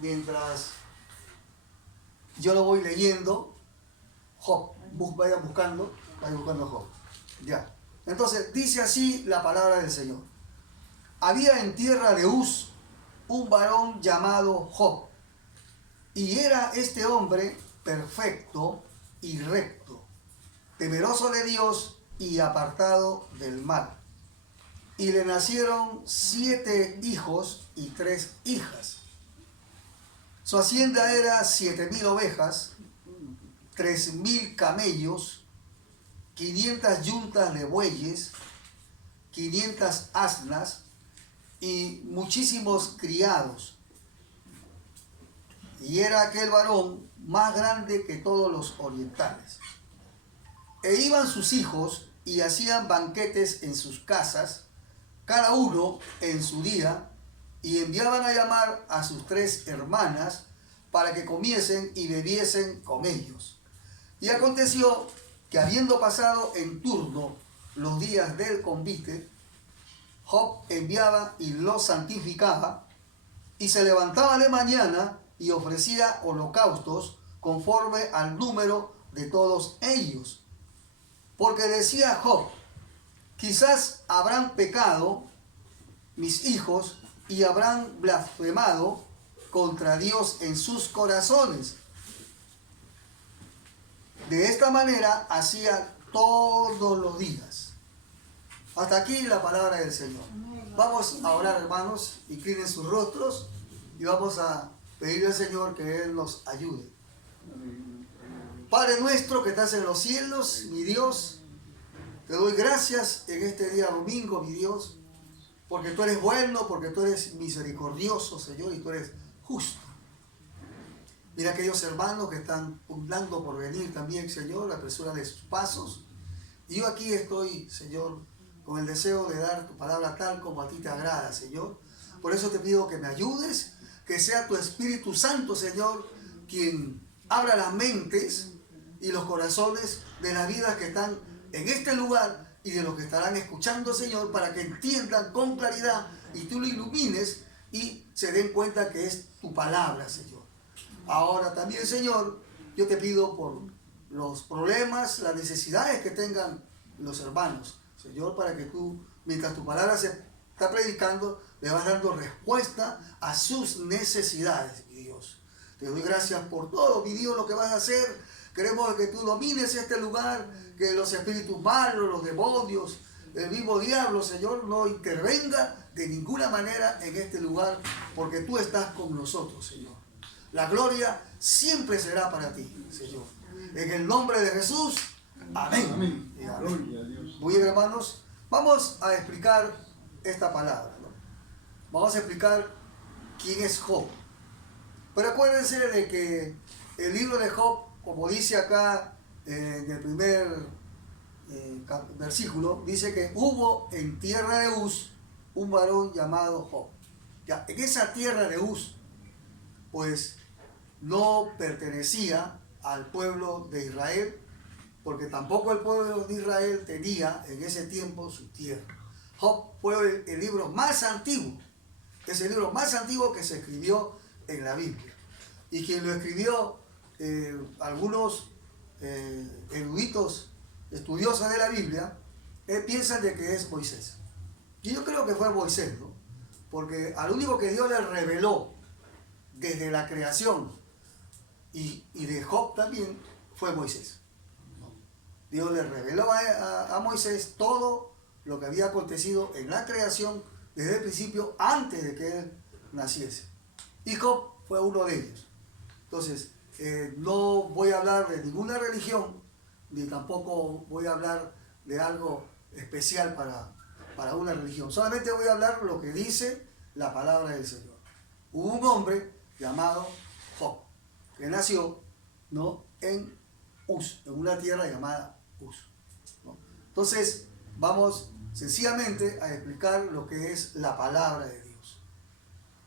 mientras yo lo voy leyendo, Job, vaya buscando Job. Ya. Entonces, dice así la palabra del Señor. Había en tierra de Uz un varón llamado Job, y era este hombre perfecto y recto, temeroso de Dios y apartado del mal. Y le nacieron 7 hijos y 3 hijas. Su hacienda era 7.000 ovejas, 3.000 camellos, 500 yuntas de bueyes, 500 asnas y muchísimos criados. Y era aquel varón más grande que todos los orientales. E iban sus hijos y hacían banquetes en sus casas, cada uno en su día, y enviaban a llamar a sus 3 hermanas para que comiesen y bebiesen con ellos. Y aconteció que habiendo pasado en turno los días del convite, Job enviaba y los santificaba, y se levantaba de mañana y ofrecía holocaustos conforme al número de todos ellos. Porque decía Job: quizás habrán pecado mis hijos y habrán blasfemado contra Dios en sus corazones. De esta manera hacía todos los días. Hasta aquí la palabra del Señor. Vamos a orar, hermanos, inclinen sus rostros y vamos a pedirle al Señor que Él nos ayude. Padre nuestro que estás en los cielos, mi Dios, te doy gracias en este día domingo, mi Dios, porque tú eres bueno, porque tú eres misericordioso, Señor, y tú eres justo. Mira aquellos hermanos que están pugnando por venir también, Señor, apresúrale sus pasos. Y yo aquí estoy, Señor, con el deseo de dar tu palabra tal como a ti te agrada, Señor. Por eso te pido que me ayudes, que sea tu Espíritu Santo, Señor, quien abra las mentes y los corazones de las vidas que están en este lugar y de los que estarán escuchando, Señor, para que entiendan con claridad y tú lo ilumines y se den cuenta que es tu palabra, Señor. Ahora también, Señor, yo te pido por los problemas, las necesidades que tengan los hermanos, Señor, para que tú, mientras tu palabra se está predicando, le vas dando respuesta a sus necesidades, mi Dios. Te doy gracias por todo, mi Dios, lo que vas a hacer. Queremos que tú domines este lugar, que los espíritus malos, los demonios, el mismo diablo, Señor, no intervenga de ninguna manera en este lugar, porque tú estás con nosotros, Señor. La gloria siempre será para ti, Señor. En el nombre de Jesús, amén. Amén. Y amén. Muy bien, hermanos, vamos a explicar esta palabra, ¿no? Vamos a explicar quién es Job. Pero acuérdense de que el libro de Job, como dice acá en el primer versículo, dice que hubo en tierra de Uz un varón llamado Job. Ya, en esa tierra de Uz, pues no pertenecía al pueblo de Israel, porque tampoco el pueblo de Israel tenía en ese tiempo su tierra. Job fue el libro más antiguo, es el libro más antiguo que se escribió en la Biblia. Y quien lo escribió, algunos eruditos estudiosos de la Biblia, piensan de que es Moisés. Y yo creo que fue Moisés, ¿no? Porque al único que Dios le reveló desde la creación y de Job también fue Moisés. Dios le reveló a Moisés todo lo que había acontecido en la creación desde el principio, antes de que él naciese. Y Job fue uno de ellos. Entonces, no voy a hablar de ninguna religión, ni tampoco voy a hablar de algo especial para una religión. Solamente voy a hablar lo que dice la palabra del Señor. Hubo un hombre llamado Job, que nació, ¿no?, en Uz, en una tierra llamada Uz, ¿no? Entonces, vamos sencillamente a explicar lo que es la palabra de Dios,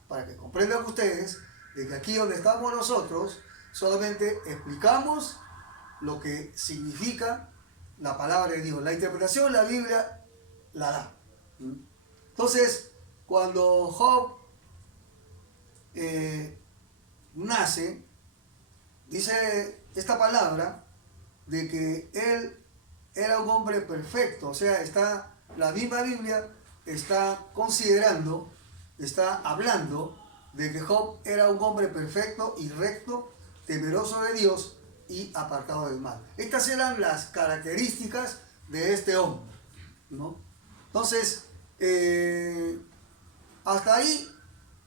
para que comprendan ustedes de que aquí donde estamos nosotros, solamente explicamos lo que significa la palabra de Dios. La interpretación la Biblia la da. Entonces, cuando Job nace, dice esta palabra, de que él era un hombre perfecto. O sea, la misma Biblia está considerando, está hablando de que Job era un hombre perfecto y recto, temeroso de Dios y apartado del mal. Estas eran las características de este hombre, ¿no? Entonces, hasta ahí,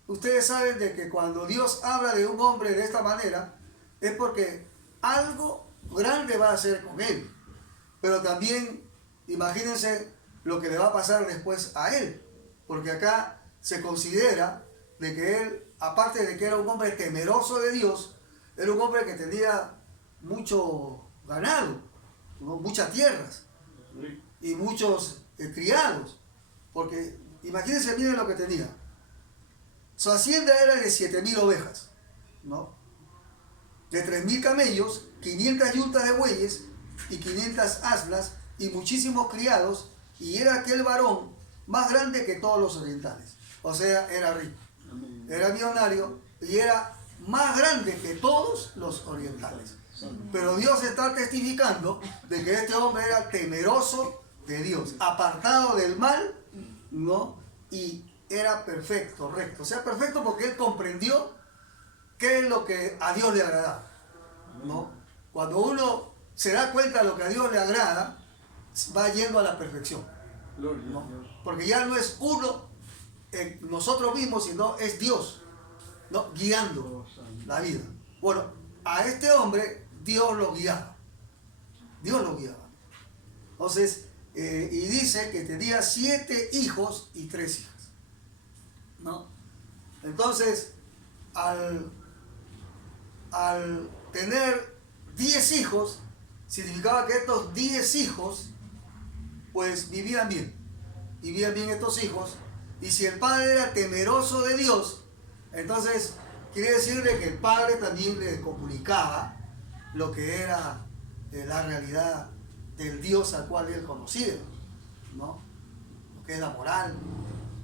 ustedes saben de que cuando Dios habla de un hombre de esta manera, es porque algo grande va a hacer con él. Pero también, imagínense lo que le va a pasar después a él. Porque acá se considera de que él, aparte de que era un hombre temeroso de Dios, era un hombre que tenía mucho ganado, ¿no? Muchas tierras y muchos criados. Porque imagínense, miren lo que tenía. Su hacienda era de 7.000 ovejas, ¿no? De 3.000 camellos, 500 yuntas de bueyes y 500 asnas y muchísimos criados, y era aquel varón más grande que todos los orientales. O sea, era rico, era millonario y era más grande que todos los orientales. Pero Dios está testificando de que este hombre era temeroso de Dios, apartado del mal, ¿no? Y era perfecto, recto. O sea, perfecto porque él comprendió qué es lo que a Dios le agrada, ¿no? Cuando uno se da cuenta de lo que a Dios le agrada, va yendo a la perfección, ¿no? Porque ya no es uno en nosotros mismos, sino es Dios, ¿no? Guiando la vida. Bueno, a este hombre Dios lo guiaba. Dios lo guiaba. Entonces, y dice que tenía 7 hijos y 3 hijas, ¿no? Entonces, al tener 10 hijos, significaba que estos 10 hijos, pues vivían bien estos hijos, y si el padre era temeroso de Dios, entonces quiere decir de que el padre también le comunicaba lo que era la realidad del Dios al cual él conocía, ¿no? Lo que es la moral,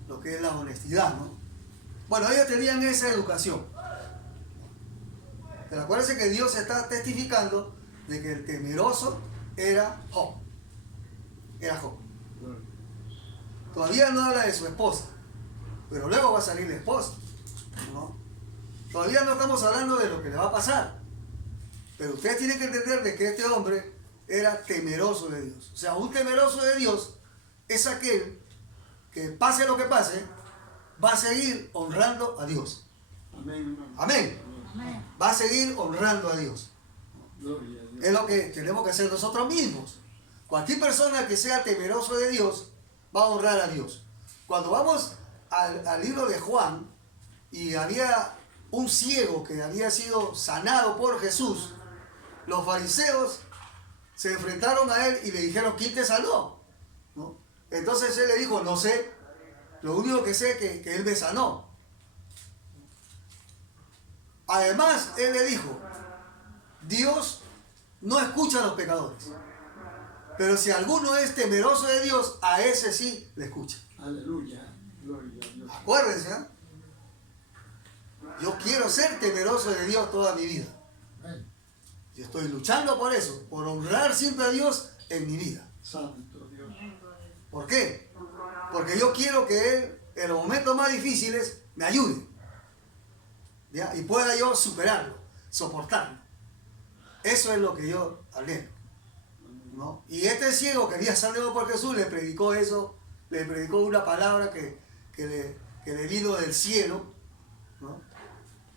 lo que es la honestidad, ¿no? Bueno, ellos tenían esa educación. Pero acuérdense que Dios está testificando de que el temeroso era Job. Era Job. Todavía no habla de su esposa, pero luego va a salir la esposa, ¿no? Todavía no estamos hablando de lo que le va a pasar. Pero ustedes tienen que entender de que este hombre era temeroso de Dios. O sea, un temeroso de Dios es aquel que pase lo que pase, va a seguir honrando a Dios. Amén. Amén. Va a seguir honrando a Dios. Es lo que tenemos que hacer nosotros mismos. Cualquier persona que sea temeroso de Dios va a honrar a Dios. Cuando vamos al libro de Juan y había un ciego que había sido sanado por Jesús, los fariseos se enfrentaron a él y le dijeron: ¿quién te sanó? ¿No? Entonces él le dijo: no sé, lo único que sé es que él me sanó. Además, él le dijo: Dios no escucha a los pecadores, pero si alguno es temeroso de Dios, a ese sí le escucha. Aleluya. Gloria a Dios. Acuérdense, ¿eh? Yo quiero ser temeroso de Dios toda mi vida. Yo estoy luchando por eso, por honrar siempre a Dios en mi vida. Santo Dios. ¿Por qué? Porque yo quiero que Él, en los momentos más difíciles, me ayude, ¿ya? Y pueda yo superarlo, soportarlo. Eso es lo que yo hablé, ¿no? Y este ciego que había salido por Jesús le predicó eso, le predicó una palabra que le vino del cielo, ¿no?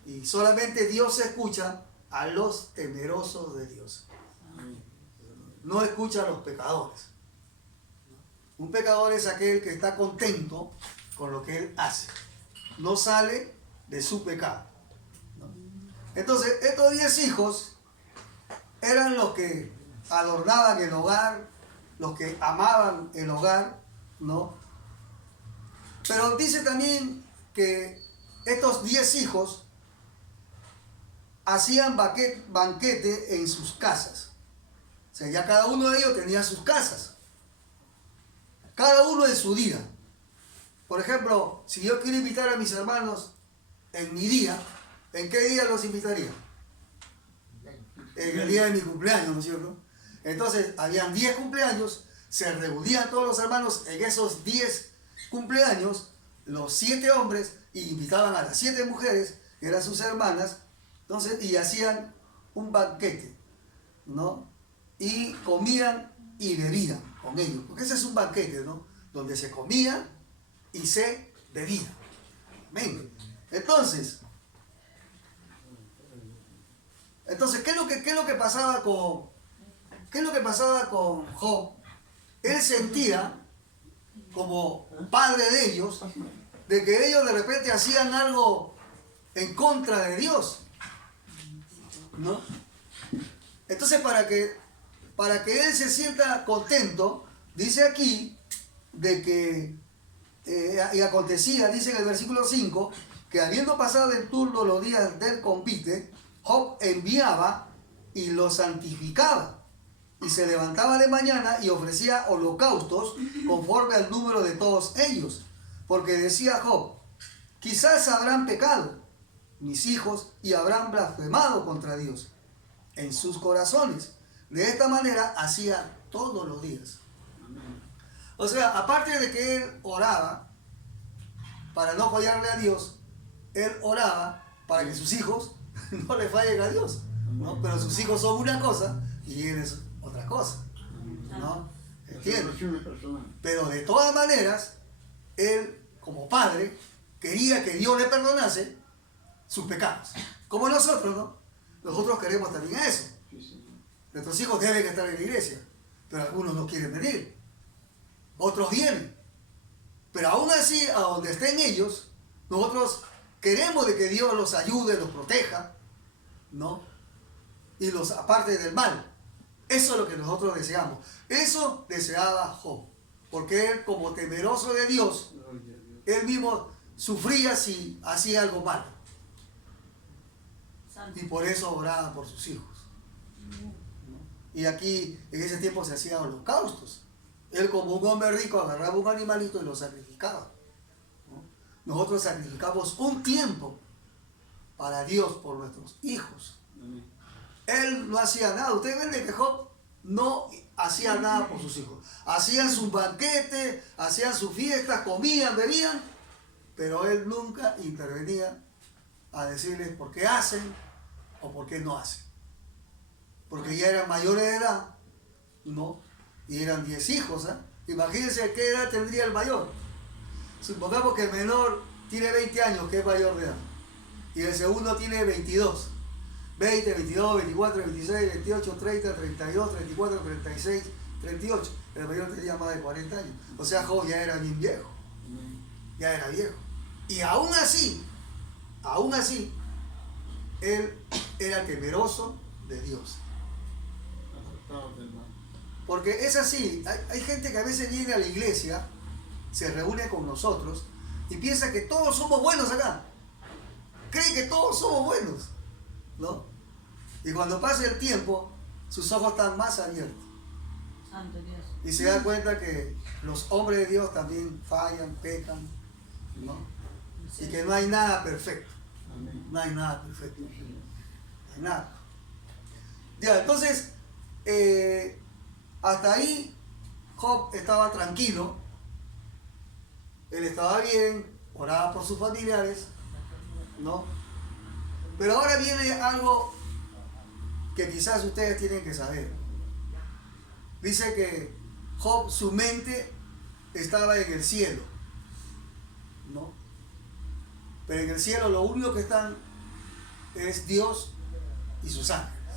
Y solamente Dios escucha a los temerosos de Dios. No escucha a los pecadores. Un pecador es aquel que está contento con lo que él hace. No sale de su pecado, ¿no? Entonces, estos 10 hijos eran los que adornaban el hogar, los que amaban el hogar, ¿no? Pero dice también que estos 10 hijos hacían banquete en sus casas. O sea, ya cada uno de ellos tenía sus casas. Cada uno en su día. Por ejemplo, si yo quiero invitar a mis hermanos en mi día, ¿En qué día los invitaría? En el día de mi cumpleaños, ¿no es cierto? Entonces, habían 10 cumpleaños, se reunían todos los hermanos en esos 10 cumpleaños, los 7 hombres, y invitaban a las 7 mujeres, que eran sus hermanas, entonces, y hacían un banquete, ¿no? Y comían y bebían con ellos, porque ese es un banquete, ¿no? Donde se comía y se bebía. Amén. Entonces, ¿qué es lo que pasaba con Job? Él sentía, como padre de ellos, de que ellos de repente hacían algo en contra de Dios, ¿no? Entonces, para que él se sienta contento, dice aquí de que y acontecía, dice en el versículo 5, que habiendo pasado en turno los días del convite, Job enviaba y los santificaba, y se levantaba de mañana y ofrecía holocaustos conforme al número de todos ellos, porque decía Job: quizás habrán pecado mis hijos y habrán blasfemado contra Dios en sus corazones. De esta manera hacía todos los días. O sea, aparte de que él oraba para no fallarle a Dios, él oraba para que sus hijos no le fallen a Dios, ¿no? Pero sus hijos son una cosa y él es otra cosa, ¿no? ¿Entiendes? Pero de todas maneras, él como padre quería que Dios le perdonase sus pecados. Como nosotros, ¿no? Nosotros queremos también eso. Nuestros hijos deben estar en la iglesia, pero algunos no quieren venir. Otros vienen. Pero aún así, a donde estén ellos, nosotros queremos de que Dios los ayude, los proteja, ¿no? Y los aparte del mal. Eso es lo que nosotros deseamos. Eso deseaba Job. Porque él, como temeroso de Dios, él mismo sufría si hacía algo malo. Y por eso oraba por sus hijos, ¿no? Y aquí, en ese tiempo, se hacían holocaustos. Él, como un hombre rico, agarraba un animalito y lo sacrificaba, ¿no? Nosotros sacrificamos un tiempo para Dios por nuestros hijos. Él no hacía nada. Ustedes ven que Job no hacía nada por sus hijos. Hacían sus banquetes, hacían sus fiestas, comían, bebían, pero él nunca intervenía a decirles por qué hacen o por qué no hacen. Porque ya eran mayores de edad, ¿no? Y eran 10 hijos, ¿eh? Imagínense qué edad tendría el mayor. Supongamos que el menor tiene 20 años, que es mayor de edad, y el segundo tiene 22. 20, 22, 24, 26, 28, 30, 32, 34, 36, 38. El mayor tenía más de 40 años. O sea, Job ya era bien viejo. Ya era viejo. Y aún así, él era temeroso de Dios. Porque es así, hay gente que a veces viene a la iglesia, se reúne con nosotros y piensa que todos somos buenos acá. Cree que todos somos buenos, ¿no? Y cuando pasa el tiempo, sus ojos están más abiertos. Santo Dios. Y se da cuenta que los hombres de Dios también fallan, pecan, ¿no? Y que no hay nada perfecto. No hay nada perfecto. No hay nada. Ya, entonces, hasta ahí Job estaba tranquilo. Él estaba bien, oraba por sus familiares, ¿no? Pero ahora viene algo que quizás ustedes tienen que saber. Dice que Job, su mente estaba en el cielo, ¿no? Pero en el cielo lo único que están es Dios y sus ángeles.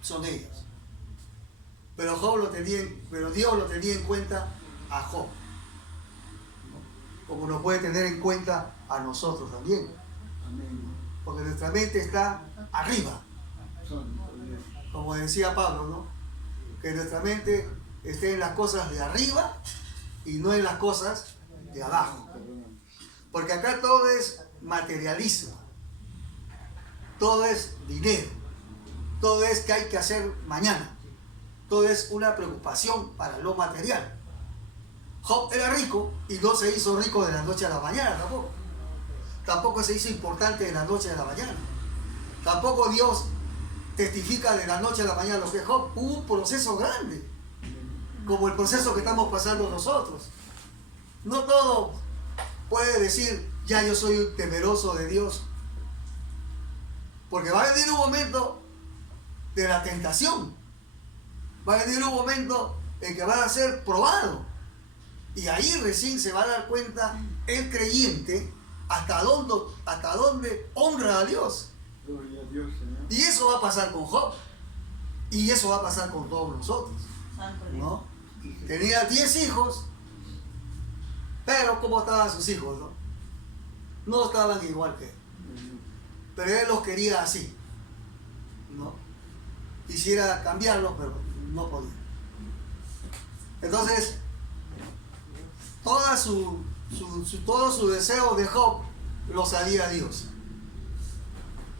Son ellos. Pero Dios lo tenía en cuenta a Job, ¿no? Como nos puede tener en cuenta a nosotros también. Porque nuestra mente está arriba. Como decía Pablo, ¿no? Que nuestra mente esté en las cosas de arriba y no en las cosas de abajo. Porque acá todo es materialismo, todo es dinero, todo es que hay que hacer mañana, todo es una preocupación para lo material. Job era rico y no se hizo rico de la noche a la mañana tampoco. tampoco se hizo importante de la noche a la mañana. Tampoco Dios testifica de la noche a la mañana lo que Job. Hubo un proceso grande, como el proceso que estamos pasando nosotros. No todo puede decir, ya yo soy temeroso de Dios. Porque va a venir un momento de la tentación. Va a venir un momento en que va a ser probado. Y ahí recién se va a dar cuenta el creyente hasta dónde honra a Dios. Gloria a Dios, Señor. Y eso va a pasar con Job. Y eso va a pasar con todos nosotros, ¿no? Tenía 10 hijos, pero ¿cómo estaban sus hijos, no? No estaban igual que él. Pero él los quería así, ¿no? Quisiera cambiarlos, pero no podía. Entonces, todo su deseo de Job lo sabía Dios.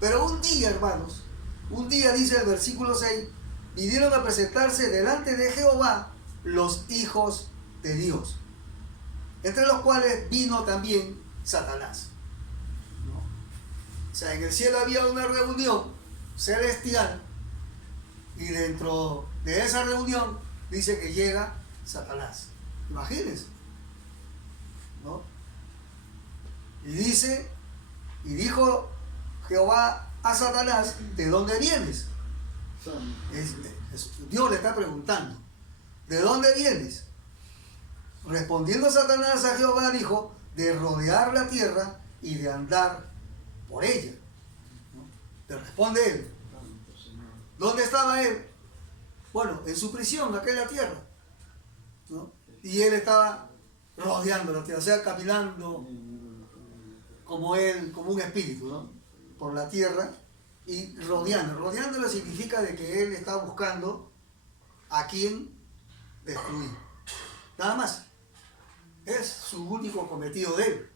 Pero un día, hermanos, un día dice el versículo 6, vinieron a presentarse delante de Jehová los hijos de Dios, entre los cuales vino también Satanás. ¿No? O sea, en el cielo había una reunión celestial y dentro de esa reunión dice que llega Satanás. Imagínense, ¿no? Y dice, y dijo Jehová a Satanás, ¿de dónde vienes? Dios le está preguntando, ¿de dónde vienes? Respondiendo Satanás a Jehová dijo, de rodear la tierra y de andar por ella. ¿No? Le responde él. ¿Dónde estaba él? Bueno, en su prisión, acá en la tierra, ¿no? Y él estaba rodeando la tierra, o sea, caminando como él, como un espíritu, ¿no? Por la tierra y rodeándola significa de que él está buscando a quien destruir, nada más. Es su único cometido de él.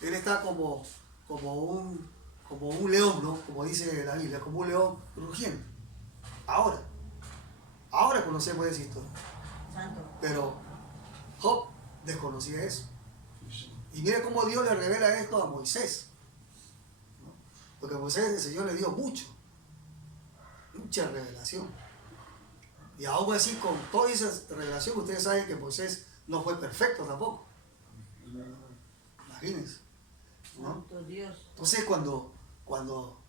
Él está como un león, ¿no? Como dice la Biblia, como un león rugiendo. Ahora conocemos esa historia. Pero Job desconocía eso. Y mire cómo Dios le revela esto a Moisés. Porque a Moisés el Señor le dio mucha revelación. Y aún así, con toda esa revelación, ustedes saben que Moisés no fue perfecto tampoco. Imagínense, ¿no? Entonces, cuando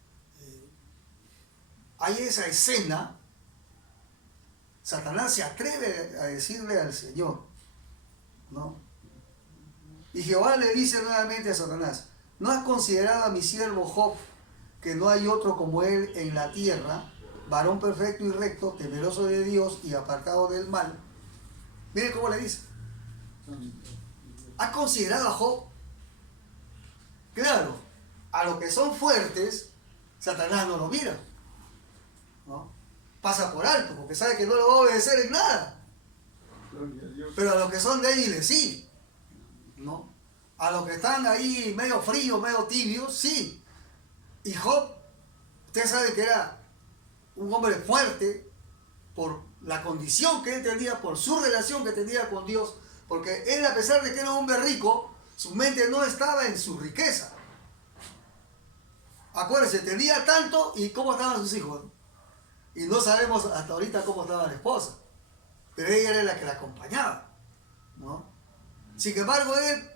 hay esa escena, Satanás se atreve a decirle al Señor, ¿no? Y Jehová le dice nuevamente a Satanás, ¿no has considerado a mi siervo Job, que no hay otro como él en la tierra, varón perfecto y recto, temeroso de Dios y apartado del mal? Miren cómo le dice. ¿Has considerado a Job? Claro, a los que son fuertes, Satanás no lo mira, ¿no? Pasa por alto, porque sabe que no lo va a obedecer en nada. Pero a los que son débiles, sí, ¿no? A los que están ahí medio fríos, medio tibios, sí. Y Job, ustedes saben que era un hombre fuerte por la condición que él tenía, por su relación que tenía con Dios, porque él, a pesar de que era un hombre rico, su mente no estaba en su riqueza. Acuérdense, tenía tanto, y cómo estaban sus hijos. Y no sabemos hasta ahorita cómo estaba la esposa, pero ella era la que la acompañaba, ¿no? Sin embargo, él,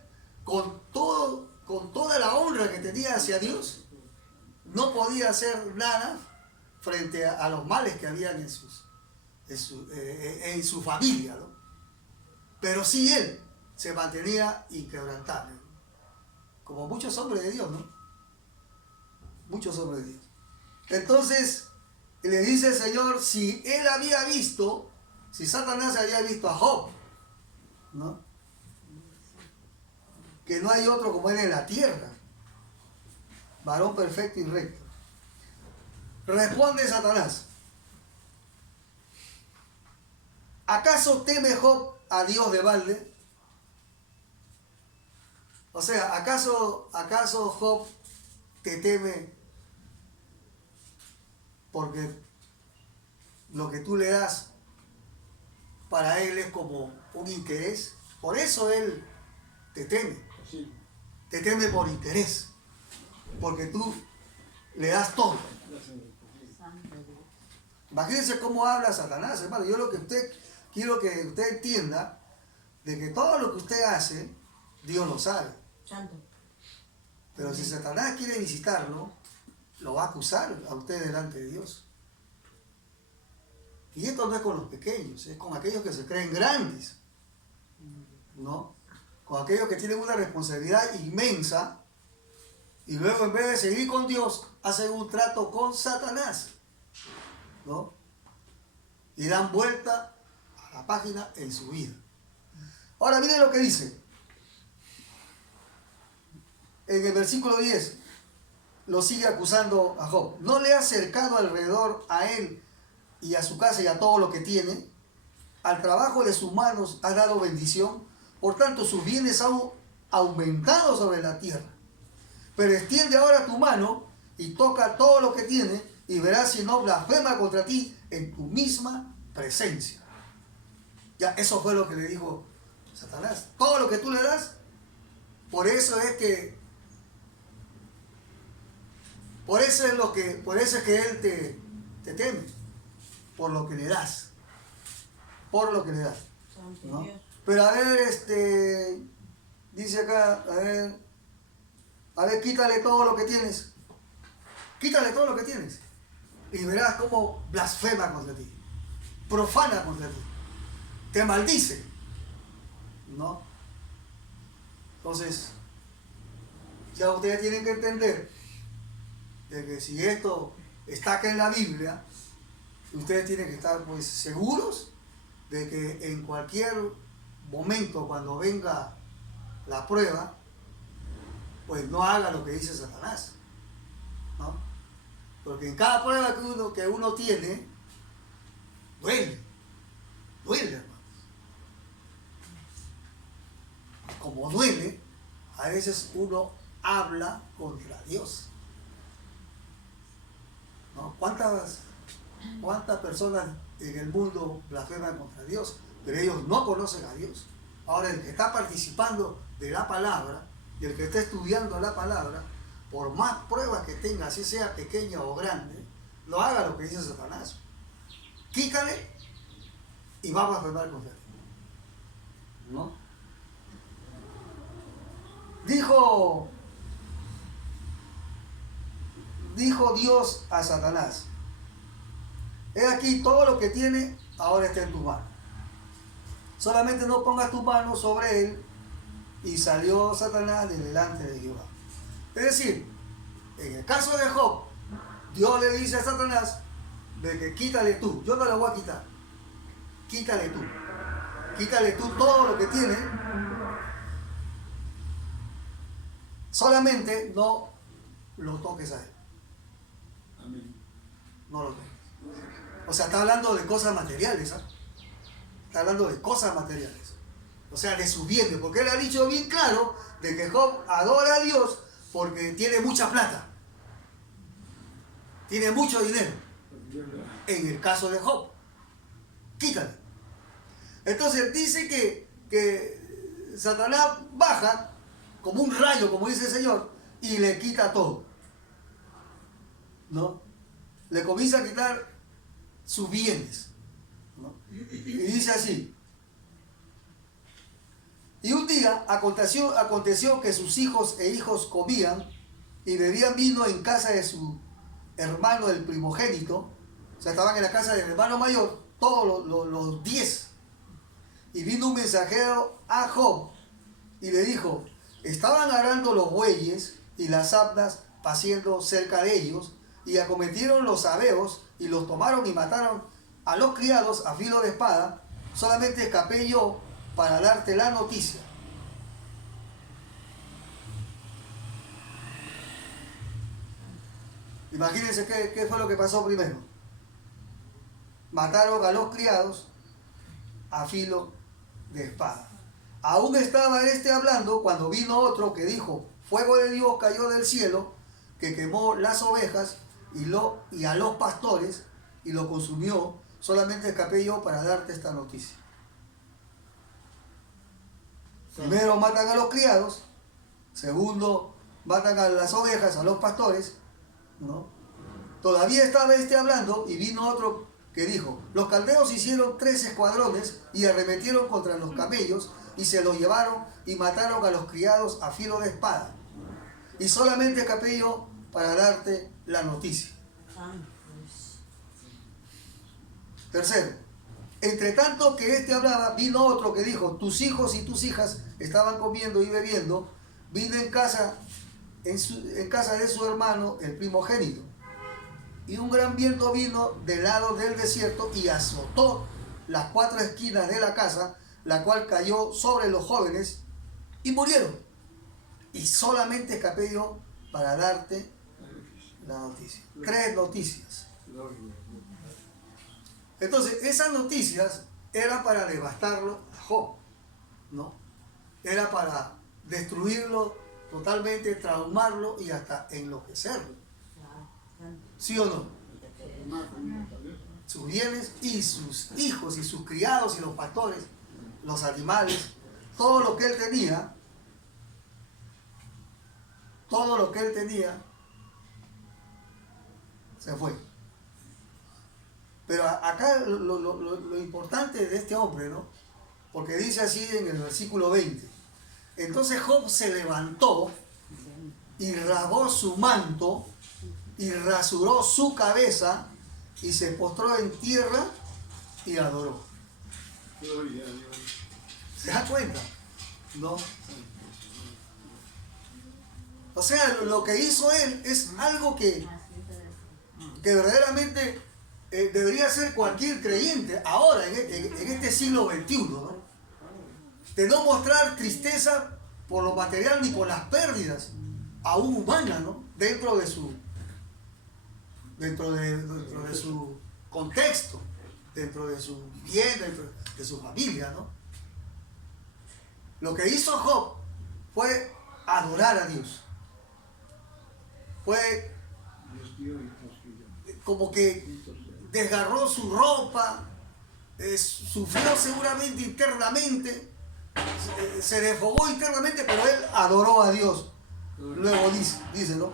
con toda la honra que tenía hacia Dios, no podía hacer nada frente a los males que habían en su familia, ¿no? Pero sí él se mantenía inquebrantable, como muchos hombres de Dios, ¿no? Muchos hombres de Dios. Entonces le dice el Señor, si Satanás había visto a Job, ¿no? Que no hay otro como él en la tierra, varón perfecto y recto. Responde Satanás, ¿acaso teme Job a Dios de balde? O sea, ¿acaso Job te teme porque lo que tú le das para él es como un interés? Por eso él te teme. Sí. te teme por interés, porque tú le das todo. Imagínense cómo habla Satanás, hermano. Yo quiero que usted entienda de que todo lo que usted hace, Dios lo sabe. Pero si Satanás quiere visitarlo, lo va a acusar a usted delante de Dios. Y esto no es con los pequeños, es con aquellos que se creen grandes, ¿no? Con aquellos que tienen una responsabilidad inmensa y luego en vez de seguir con Dios, hacen un trato con Satanás, ¿no? Y dan vuelta a la página en su vida. Ahora miren lo que dice. En el versículo 10 lo sigue acusando a Job. ¿No le ha cercado alrededor a él y a su casa y a todo lo que tiene? Al trabajo de sus manos ha dado bendición. Por tanto, sus bienes han aumentado sobre la tierra. Pero extiende ahora tu mano y toca todo lo que tiene y verás si no blasfema contra ti en tu misma presencia. Ya, eso fue lo que le dijo Satanás. Todo lo que tú le das, por eso es que él te teme, por lo que le das, ¿no? Pero a ver, dice acá, a ver, quítale todo lo que tienes, y verás cómo blasfema contra ti, profana contra ti, te maldice, ¿no? Entonces, ya ustedes tienen que entender de que si esto está acá en la Biblia, ustedes tienen que estar pues seguros de que en cualquier momento cuando venga la prueba, pues no haga lo que dice Satanás, ¿no? Porque en cada prueba que uno tiene, duele, hermanos. Como duele, a veces uno habla contra Dios, ¿no? ¿Cuántas personas en el mundo blasfeman contra Dios? Pero ellos no conocen a Dios. Ahora, el que está participando de la palabra y el que está estudiando la palabra, por más pruebas que tenga, así sea pequeña o grande, no haga lo que dice Satanás. Quítale y va a blasfemar contra ti, ¿no? Dijo Dios a Satanás: he aquí, todo lo que tiene ahora está en tus manos. Solamente no pongas tus manos sobre él. Y salió Satanás de delante de Jehová. Es decir, en el caso de Job, Dios le dice a Satanás de que quítale tú, yo no le voy a quitar. Quítale tú todo lo que tiene. Solamente no lo toques a él. Amén. No lo toques. O sea, está hablando de cosas materiales, ¿eh? Está hablando de cosas materiales. O sea, de sus bienes, porque él ha dicho bien claro de que Job adora a Dios porque tiene mucha plata. Tiene mucho dinero. En el caso de Job. Quítale. Entonces dice que Satanás baja como un rayo, como dice el Señor, y le quita todo, ¿no? Le comienza a quitar sus bienes, ¿no? Y dice así: y un día aconteció que sus hijos e hijos comían y bebían vino en casa de su hermano el primogénito. O sea, estaban en la casa del hermano mayor, todos los 10. Y vino un mensajero a Job y le dijo: estaban arando los bueyes y las asnas paciendo cerca de ellos, y acometieron los sabeos y los tomaron y mataron a los criados a filo de espada. Solamente escapé yo para darte la noticia. Imagínense qué fue lo que pasó primero. Mataron a los criados a filo de espada. Aún estaba hablando cuando vino otro que dijo: fuego de Dios cayó del cielo, que quemó las ovejas y a los pastores y lo consumió. Solamente escapé yo para darte esta noticia. Primero matan a los criados, Segundo, matan a las ovejas, a los pastores, ¿no? Todavía estaba este hablando y vino otro que dijo, los caldeos hicieron 3 escuadrones y arremetieron contra los camellos y se los llevaron y mataron a los criados a filo de espada. Y solamente escapé yo para darte la noticia. Tercero, entre tanto que este hablaba, vino otro que dijo, tus hijos y tus hijas estaban comiendo y bebiendo, vino en casa de su hermano, el primogénito. Y un gran viento vino del lado del desierto y azotó las 4 esquinas de la casa, la cual cayó sobre los jóvenes y murieron. Y solamente escapé yo para darte la noticia. 3 noticias. Entonces, esas noticias eran para devastarlo a Job, ¿no? Era para destruirlo totalmente, traumarlo y hasta enloquecerlo. ¿Sí o no? Sus bienes y sus hijos y sus criados y los pastores, los animales, todo lo que él tenía, se fue. Pero acá lo importante de este hombre, ¿no? Porque dice así en el versículo 20. Entonces Job se levantó y rasgó su manto y rasuró su cabeza y se postró en tierra y adoró. ¿Se da cuenta? ¿No? O sea, lo que hizo él es algo que verdaderamente debería ser cualquier creyente ahora, en este siglo XXI, ¿no? De no mostrar tristeza por lo material ni por las pérdidas, aún humanas, ¿no? Dentro de su contexto, dentro de su vivienda, dentro de su familia, ¿no? Lo que hizo Job fue adorar a Dios. Fue como que desgarró su ropa, sufrió seguramente internamente, se desfogó internamente, pero él adoró a Dios. Luego dice, ¿no?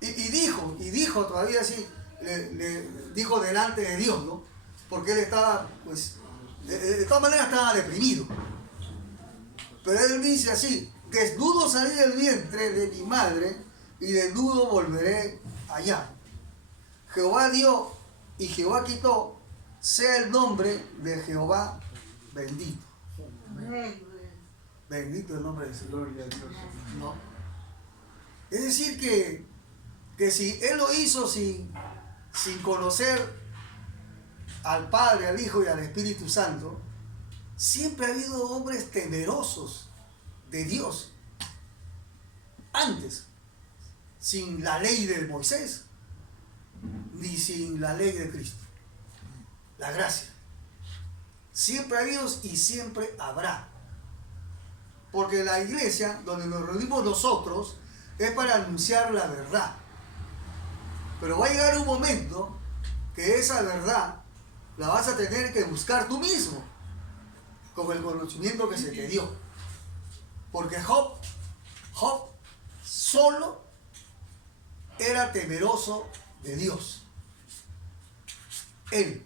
Y dijo todavía así, le dijo delante de Dios, ¿no? Porque él estaba, pues, de todas maneras estaba deprimido. Pero él dice así, desnudo salí del vientre de mi madre y desnudo volveré allá. Jehová dio y Jehová quitó, sea el nombre de Jehová bendito. Bendito el nombre del Señor. ¿No? Es decir que si Él lo hizo sin conocer al Padre, al Hijo y al Espíritu Santo, siempre ha habido hombres temerosos de Dios. Antes, sin la ley de Moisés, ni sin la ley de Cristo. La gracia. Siempre ha habido y siempre habrá. Porque la iglesia, donde nos reunimos nosotros, es para anunciar la verdad. Pero va a llegar un momento que esa verdad la vas a tener que buscar tú mismo, con el conocimiento que se te dio. Porque Job solo era temeroso de Dios. Él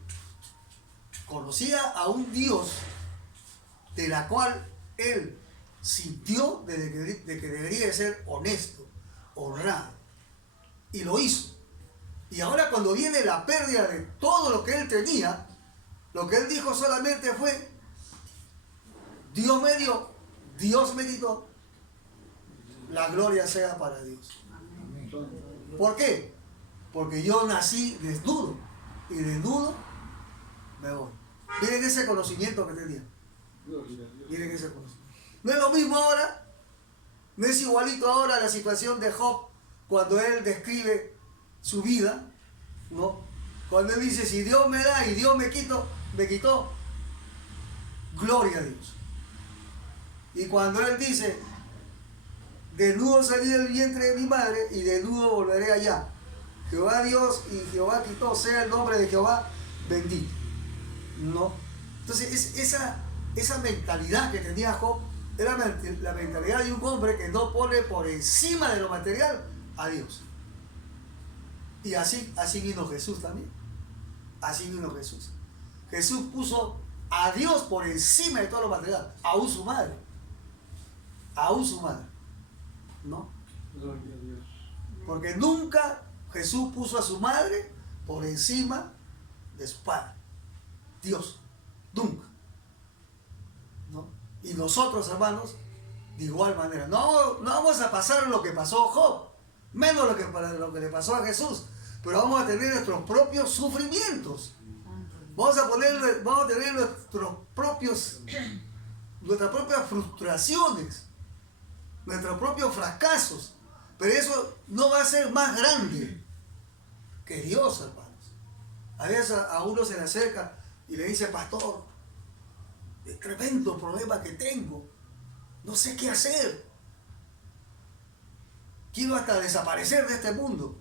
conocía a un Dios de la cual él sintió de que debería de ser honesto, honrado, y lo hizo. Y ahora cuando viene la pérdida de todo lo que él tenía, lo que él dijo solamente fue, Dios me dio, Dios me quitó, la gloria sea para Dios. ¿Por qué? Porque yo nací desnudo y desnudo me voy. Miren ese conocimiento que tenía. Miren ese conocimiento. No es lo mismo ahora, no es igualito ahora la situación de Job cuando él describe su vida, ¿no? Cuando él dice, si Dios me da y Dios me quitó, gloria a Dios. Y cuando él dice, desnudo salí del vientre de mi madre y desnudo volveré allá. Jehová Dios y Jehová quitó, sea el nombre de Jehová bendito. ¿No? Entonces esa mentalidad que tenía Job Era la mentalidad de un hombre que no pone por encima de lo material a Dios. Y así vino Jesús también. Así vino Jesús. Jesús puso a Dios por encima de todo lo material, aún su madre. Aún su madre. ¿No? Gloria a Dios. Porque nunca Jesús puso a su madre por encima de su padre. Dios. Nunca. ¿No? Y nosotros, hermanos, de igual manera. No vamos a pasar lo que pasó a Job, menos lo que le pasó a Jesús, pero vamos a tener nuestros propios sufrimientos. Vamos a tener nuestras propias frustraciones, nuestros propios fracasos. Pero eso no va a ser más grande que Dios, hermanos. A veces a uno se le acerca y le dice: pastor, el tremendo problema que tengo, no sé qué hacer. Quiero hasta desaparecer de este mundo.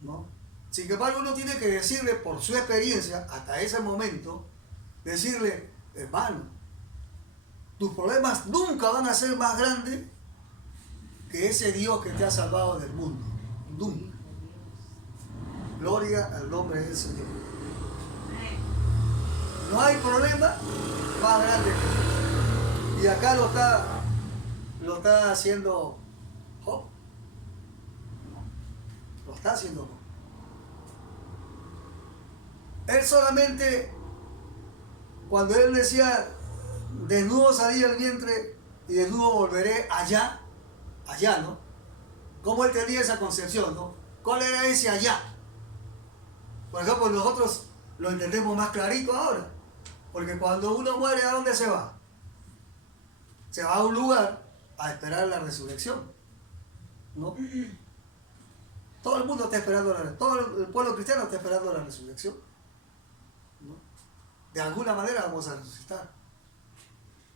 ¿No? Sin embargo, uno tiene que decirle por su experiencia, hasta ese momento, decirle: hermano, tus problemas nunca van a ser más grandes que ese Dios que te ha salvado del mundo. Nunca. Gloria al nombre del Señor. No hay problema más grande que Dios. Y acá lo está haciendo Job. Lo está haciendo Job. Él solamente, cuando él decía: desnudo salí del vientre y desnudo volveré allá, ¿no? ¿Cómo él tenía esa concepción, no? ¿Cuál era ese allá? Por ejemplo, nosotros lo entendemos más clarito ahora. Porque cuando uno muere, ¿a dónde se va? Se va a un lugar a esperar la resurrección, ¿no? Todo el mundo está esperando todo el pueblo cristiano está esperando la resurrección, ¿no? De alguna manera vamos a resucitar.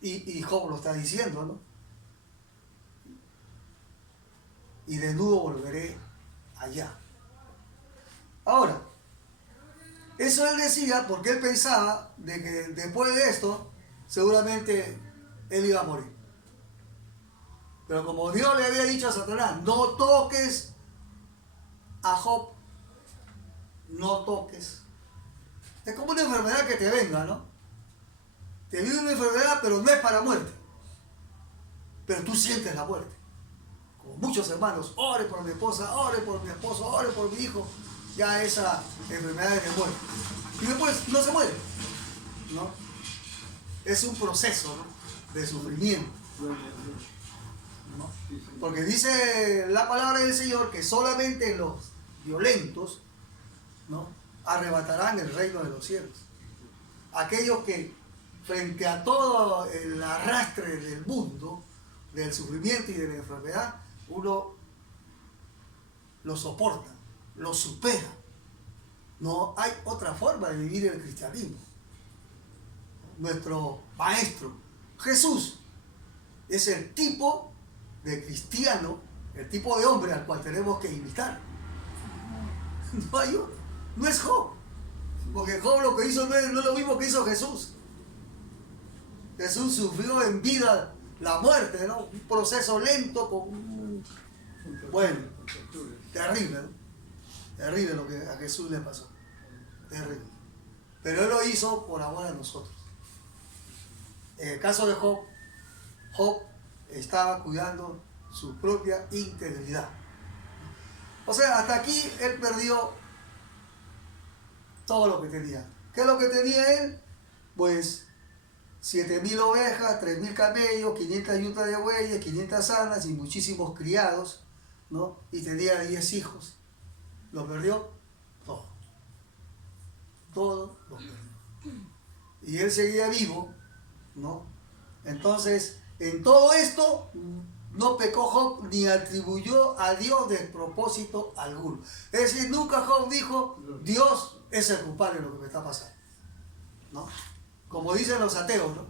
Y Job lo está diciendo, ¿no? Y desnudo volveré allá. Ahora, eso él decía porque él pensaba de que después de esto seguramente él iba a morir. Pero como Dios le había dicho a Satanás: no toques a Job, no toques. Es como una enfermedad que te venga, ¿no? Te viene una enfermedad, pero no es para muerte. Pero tú sientes la muerte. Como muchos hermanos: ore por mi esposa, ore por mi esposo, ore por mi hijo. Ya esa enfermedad es de muerte. Y después no se muere, ¿no? Es un proceso, ¿no?, de sufrimiento, ¿no? Porque dice la palabra del Señor que solamente los violentos, ¿no?, arrebatarán el reino de los cielos. Aquellos que frente a todo el arrastre del mundo, del sufrimiento y de la enfermedad, uno lo soporta, lo supera. No hay otra forma de vivir el cristianismo. Nuestro maestro Jesús es el tipo de cristiano, el tipo de hombre al cual tenemos que imitar. No hay otro. No es Job. Porque Job lo que hizo no es lo mismo que hizo Jesús. Jesús sufrió en vida la muerte, ¿no? Un proceso lento con... Bueno, terrible, ¿no? Terrible lo que a Jesús le pasó. Terrible. Pero él lo hizo por amor a nosotros. En el caso de Job, Job estaba cuidando su propia integridad. O sea, hasta aquí él perdió todo lo que tenía. ¿Qué es lo que tenía él? Pues 7.000 ovejas, 3.000 camellos, 500 yuntas de bueyes, 500 asnas y muchísimos criados, ¿no? Y tenía 10 hijos. ¿Lo perdió? Todo. Todo lo perdió. Y él seguía vivo, ¿no? Entonces, en todo esto, no pecó Job ni atribuyó a Dios despropósito alguno. Es decir, nunca Job dijo: Dios es el culpable de lo que me está pasando, ¿no? Como dicen los ateos, ¿no?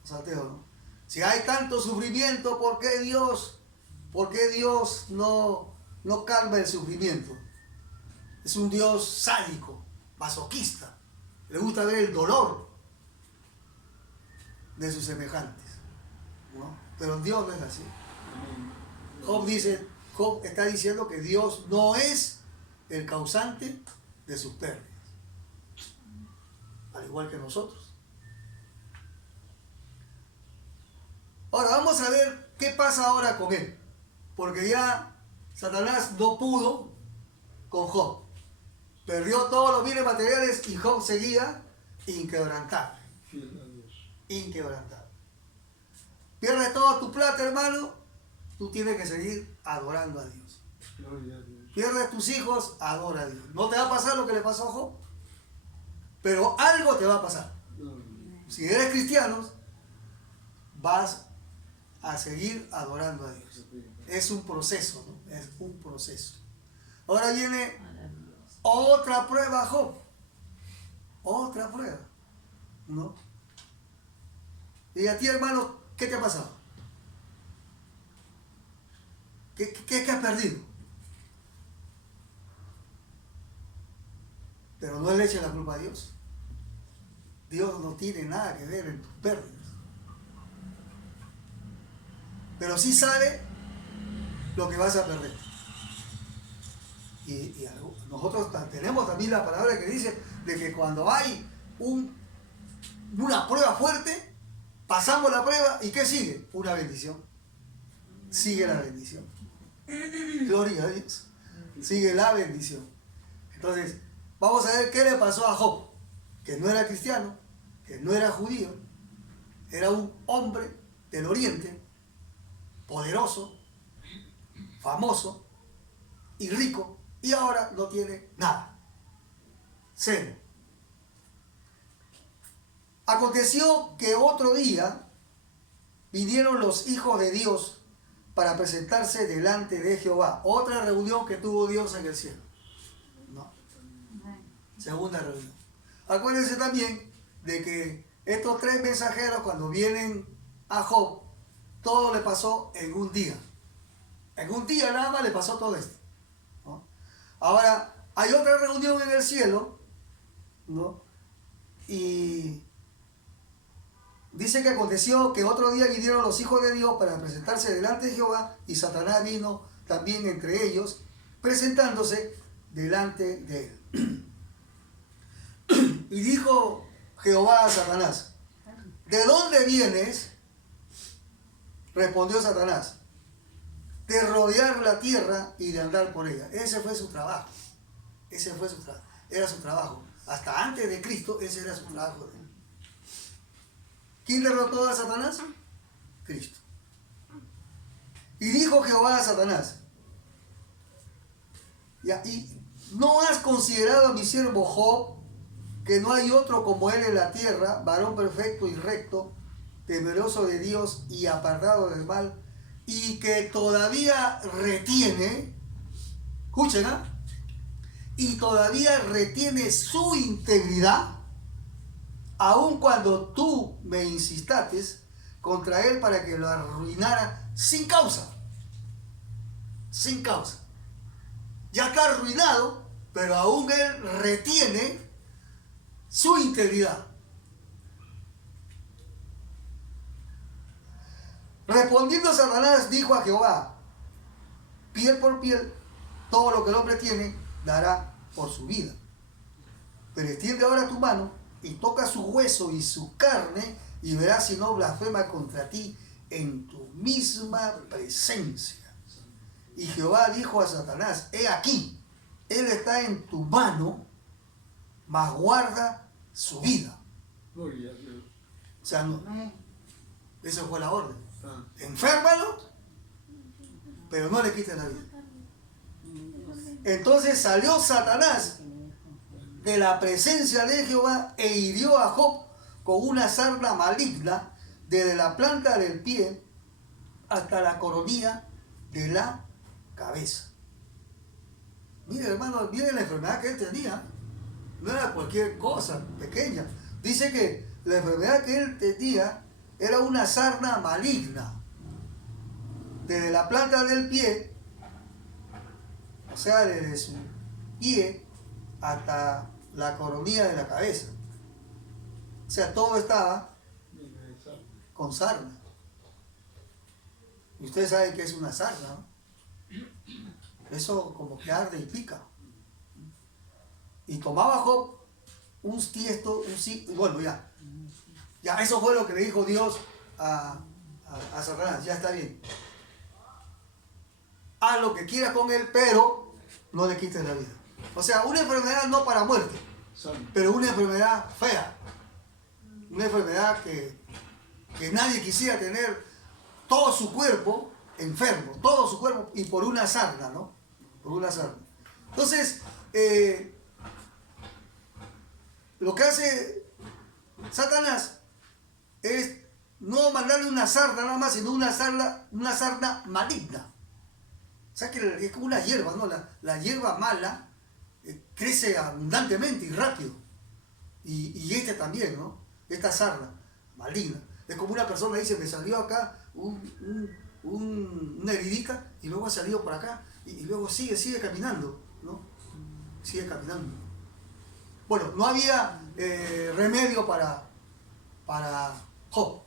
Los ateos, ¿no? Si hay tanto sufrimiento, ¿por qué Dios no calma el sufrimiento? Es un Dios sádico, masoquista. Le gusta ver el dolor de sus semejantes. ¿no? Pero Dios no es así. Amén. Job está diciendo que Dios no es el causante de sus pérdidas, al igual que nosotros. Ahora vamos a ver qué pasa ahora con él, porque ya Satanás no pudo con Job, perdió todos los bienes materiales y Job seguía inquebrantable, Fiel a Dios. inquebrantable. Pierdes toda tu plata, hermano, tú tienes que seguir adorando a Dios. Gloria a Dios. Pierdes tus hijos, adora a Dios. No te va a pasar lo que le pasó a Job, pero algo te va a pasar. Gloria a Dios. Si eres cristiano, vas a seguir adorando a Dios. Es un proceso, ¿no? Es un proceso. Ahora viene otra prueba, Job. Otra prueba, ¿no? Y a ti, hermano, ¿qué te ha pasado? ¿Qué has perdido? Pero no le eches la culpa a Dios. Dios no tiene nada que ver en tus pérdidas. Pero sí sabe lo que vas a perder. Y nosotros tenemos también la palabra que dice de que cuando hay una prueba fuerte, pasamos la prueba y ¿qué sigue? Una bendición. Sigue la bendición. Gloria a Dios. Sigue la bendición. Entonces, vamos a ver qué le pasó a Job, que no era cristiano, que no era judío, era un hombre del oriente, poderoso, famoso y rico, y ahora no tiene nada. Cero. Aconteció que otro día vinieron los hijos de Dios para presentarse delante de Jehová. Otra reunión que tuvo Dios en el cielo. No. Segunda reunión. Acuérdense también de que estos tres mensajeros, cuando vienen a Job, todo le pasó en un día. En un día nada más le pasó todo esto, ¿no? Ahora, hay otra reunión en el cielo, ¿no? Y dice que aconteció que otro día vinieron los hijos de Dios para presentarse delante de Jehová, y Satanás vino también entre ellos, presentándose delante de él. Y dijo Jehová a Satanás: ¿de dónde vienes? Respondió Satanás: de rodear la tierra y de andar por ella. Ese fue su trabajo. Ese fue su trabajo. Era su trabajo. Hasta antes de Cristo, ese era su trabajo. ¿Quién derrotó a Satanás? Cristo. Y dijo Jehová a Satanás: ¿y no has considerado a mi siervo Job, que no hay otro como él en la tierra, varón perfecto y recto, temeroso de Dios y apartado del mal, y que todavía retiene, escuchen, y todavía retiene su integridad, aun cuando tú me insistates contra él para que lo arruinara sin causa? Sin causa. Ya está arruinado, pero aún él retiene su integridad. Respondiendo Satanás, dijo a Jehová: piel por piel, todo lo que el hombre tiene dará por su vida. Pero extiende ahora tu mano y toca su hueso y su carne, y verás si no blasfema contra ti en tu misma presencia. Y Jehová dijo a Satanás: he aquí, él está en tu mano, mas guarda su vida. Gloria a Dios. O sea, no, esa fue la orden. Ah, Enférmalo, pero no le quites la vida. Entonces salió Satanás de la presencia de Jehová e hirió a Job con una sarna maligna desde la planta del pie hasta la coronilla de la cabeza. Mire, hermano, mire la enfermedad que él tenía. No era cualquier cosa pequeña. Dice que la enfermedad que él tenía era una sarna maligna desde la planta del pie, o sea, desde su pie hasta la coronilla de la cabeza. O sea, todo estaba con sarna. Ustedes saben que es una sarna, ¿no? Eso como que arde y pica. Y tomaba Job un tiesto, bueno, ya eso fue lo que le dijo Dios a Satanás. Ya está bien. Haz lo que quieras con él, pero no le quites la vida. O sea, una enfermedad no para muerte, pero una enfermedad fea. Una enfermedad que nadie quisiera tener, todo su cuerpo enfermo, todo su cuerpo, y por una sarna, ¿no? Por una sarna. Entonces, lo que hace Satanás es no mandarle una sarna nada más, sino una sarna maligna. O sea que es como una hierba, ¿no? La hierba mala crece abundantemente y rápido. Y este también, ¿no? Esta sarna maligna. Es como una persona dice, me salió acá una heridita y luego ha salido por acá y luego sigue caminando, ¿no? Sigue caminando. Bueno, no había remedio para Job.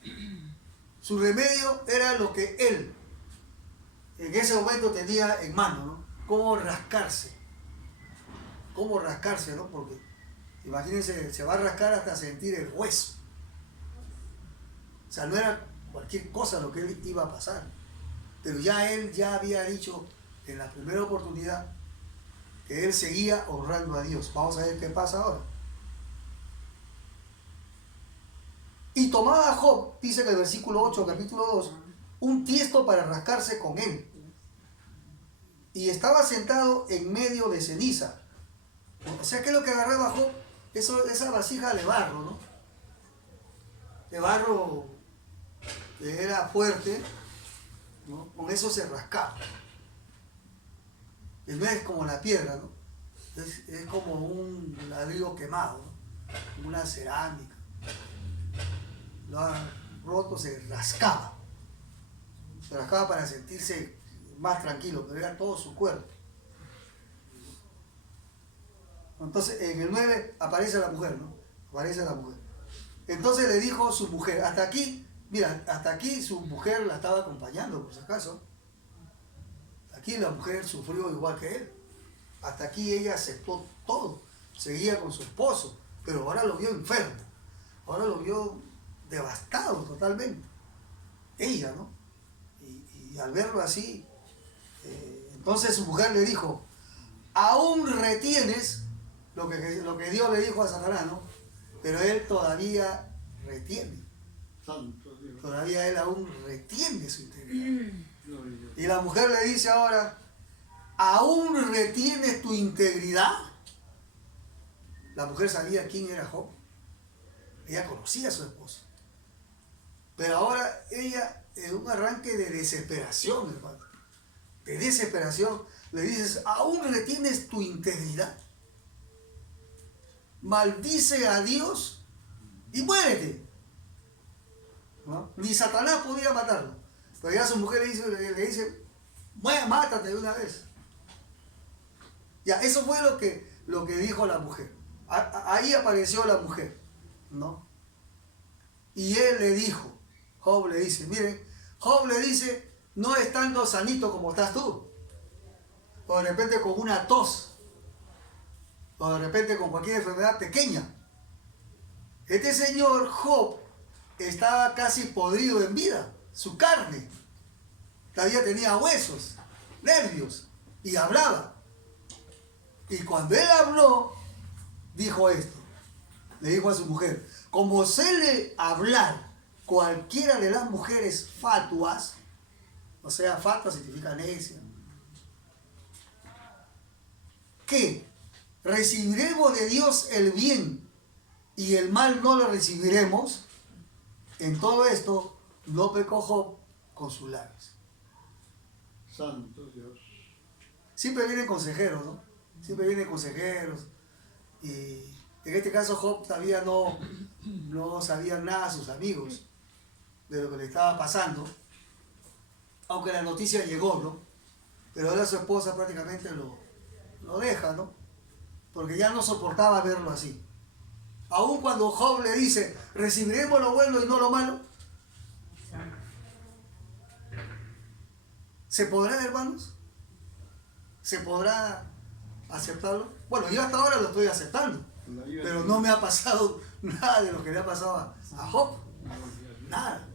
Su remedio era lo que él en ese momento tenía en mano, ¿no? Cómo rascarse, ¿no? Porque imagínense, se va a rascar hasta sentir el hueso. O sea, no era cualquier cosa lo que él iba a pasar. Pero él ya había dicho en la primera oportunidad que él seguía honrando a Dios. Vamos a ver qué pasa ahora. Y tomaba Job, dice en el versículo 8, capítulo 2, un tiesto para rascarse con él. Y estaba sentado en medio de ceniza. O sea, ¿qué es lo que agarraba Job? Esa vasija de barro, ¿no? De barro que era fuerte, ¿no? Con eso se rascaba. Y no es como la piedra, ¿no? Es como un ladrillo quemado, ¿no? Una cerámica. Lo ha roto, se rascaba. Se rascaba para sentirse más tranquilo, pero era todo su cuerpo. Entonces en el 9 aparece la mujer, ¿no? Aparece la mujer. Entonces le dijo su mujer, hasta aquí, mira, hasta aquí su mujer la estaba acompañando, por si acaso. Aquí la mujer sufrió igual que él. Hasta aquí ella aceptó todo, seguía con su esposo, pero ahora lo vio enfermo, ahora lo vio devastado totalmente. Ella, ¿no? Y al verlo así, entonces su mujer le dijo, aún retienes lo que Dios le dijo a Satanás, ¿no? Pero él todavía retiene. Santo Dios. Todavía él aún retiene su integridad. Y la mujer le dice ahora, ¿aún retienes tu integridad? La mujer sabía quién era Job. Ella conocía a su esposo. Pero ahora ella, en un arranque de desesperación, hermano, de desesperación, le dices, ¿aún retienes tu integridad? Maldice a Dios y muérete. ¿No? Ni Satanás podía matarlo. Pero ya su mujer le dice, mátate de una vez. Ya, eso fue lo que dijo la mujer. Ahí apareció la mujer, ¿no? Y él le dijo, Job le dice, miren, Job le dice, no estando sanito como estás tú, o de repente con una tos, o de repente con cualquier enfermedad pequeña. Este señor Job estaba casi podrido en vida, su carne todavía tenía huesos, nervios, y hablaba. Y cuando él habló, dijo esto, le dijo a su mujer, como suele hablar cualquiera de las mujeres fatuas, o sea, fatua significa necia, que recibiremos de Dios el bien y el mal no lo recibiremos, en todo esto no pecó Job con sus labios. Santo Dios. Siempre vienen consejeros, ¿no? Siempre vienen consejeros. Y en este caso Job todavía no sabían nada sus amigos de lo que le estaba pasando, aunque la noticia llegó, ¿no? Pero ahora su esposa prácticamente lo deja, ¿no? Porque ya no soportaba verlo así. Aun cuando Job le dice, recibiremos lo bueno y no lo malo. ¿Se podrá, hermanos? ¿Se podrá aceptarlo? Bueno, yo hasta ahora lo estoy aceptando, pero no me ha pasado nada de lo que le ha pasado a Job. Nada.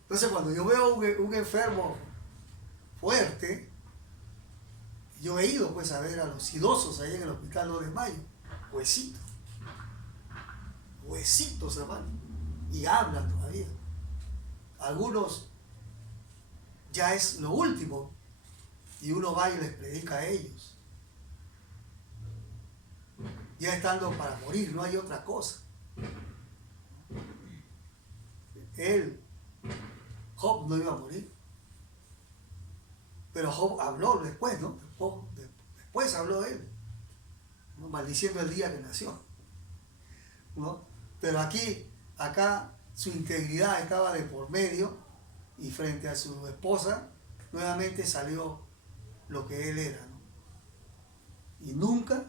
Entonces, cuando yo veo un enfermo fuerte, yo he ido pues a ver a los idosos ahí en el hospital 2 de Mayo, huesitos, hermano, y hablan todavía. Algunos ya es lo último y uno va y les predica a ellos. Ya estando para morir, no hay otra cosa. Job no iba a morir. Pero Job habló después, ¿no? Después habló él, ¿no? Maldiciendo el día que nació, ¿no? Pero acá su integridad estaba de por medio y frente a su esposa nuevamente salió lo que él era, ¿no? Y nunca,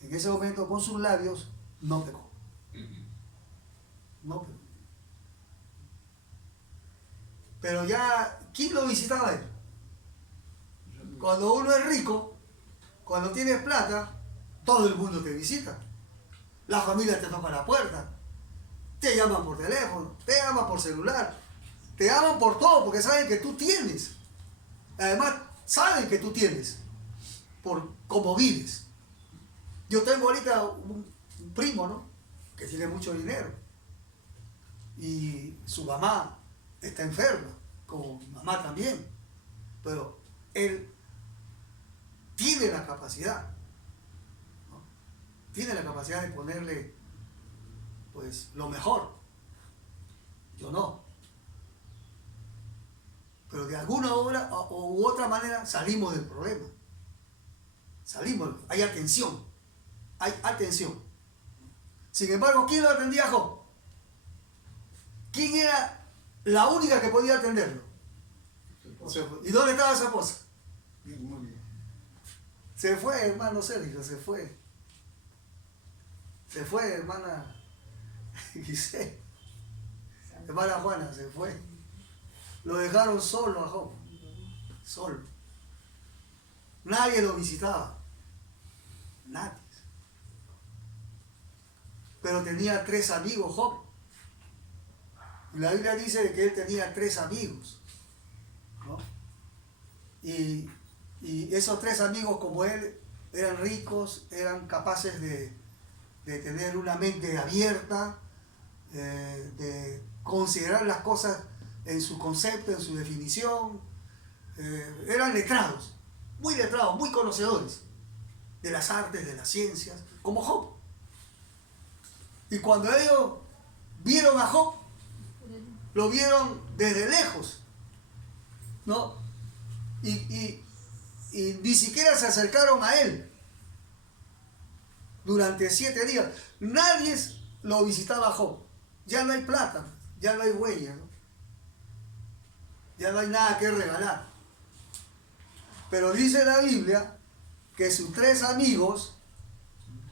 en ese momento con sus labios, no pecó. No pecó. Pero ya, ¿quién lo visitaba a él? Cuando uno es rico, cuando tienes plata, todo el mundo te visita. La familia te toca la puerta, te llaman por teléfono, te llaman por celular, te llaman por todo porque saben que tú tienes. Además, saben que tú tienes por cómo vives. Yo tengo ahorita un primo, ¿no?, que tiene mucho dinero y su mamá está enferma, como mi mamá también, pero él tiene la capacidad, ¿no? Tiene la capacidad de ponerle pues lo mejor. Yo no. Pero de alguna hora u otra manera salimos del problema. Hay atención. Hay atención. Sin embargo, ¿quién lo atendía a Job? ¿Quién era la única que podía atenderlo? ¿Y dónde estaba esa esposa? Se fue, hermano Sergio, se fue. Se fue, hermana Giselle. Hermana Juana, se fue. Lo dejaron solo a Job. Solo. Nadie lo visitaba. Nadie. Pero tenía 3 amigos Job. Y la Biblia dice que él tenía 3 amigos, ¿no? Y esos 3 amigos, como él, eran ricos, eran capaces de tener una mente abierta, de considerar las cosas en su concepto, en su definición. Eran letrados, muy conocedores de las artes, de las ciencias, como Job. Y cuando ellos vieron a Job, lo vieron desde lejos, ¿no? Y ni siquiera se acercaron a él durante 7 días. Nadie lo visitaba a Job. Ya no hay plata, ya no hay huella, ¿no? Ya no hay nada que regalar. Pero dice la Biblia que sus 3 amigos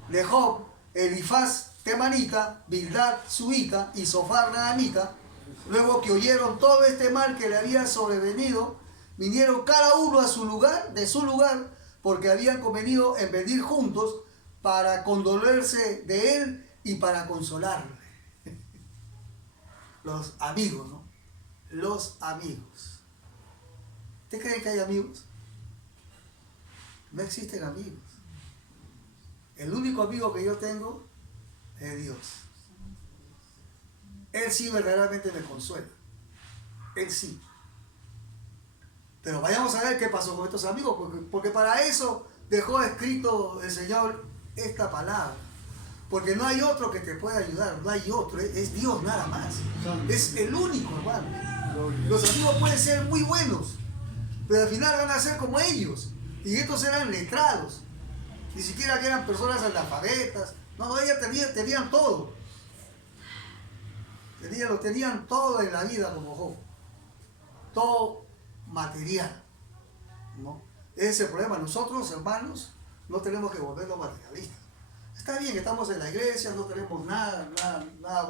de Job, Elifaz temanita, Bildad suita y Sofar naamita, luego que oyeron todo este mal que le había sobrevenido, vinieron cada uno a su lugar, porque habían convenido en venir juntos para condolerse de él y para consolarle. Los amigos, ¿no? Los amigos. ¿Usted cree que hay amigos? No existen amigos. El único amigo que yo tengo es Dios. Él sí verdaderamente me consuela. Él sí. Pero vayamos a ver qué pasó con estos amigos, porque para eso dejó escrito el Señor esta palabra. Porque no hay otro que te pueda ayudar, no hay otro, es Dios nada más. Es el único, hermano. Los amigos pueden ser muy buenos, pero al final van a ser como ellos. Y estos eran letrados. Ni siquiera que eran personas analfabetas. No, ellos tenían todo. Lo tenían todo en la vida como Job. Todo material, ¿no? Ese es el problema. Nosotros, hermanos, no tenemos que volvernos materialistas. Está bien que estamos en la iglesia, no tenemos nada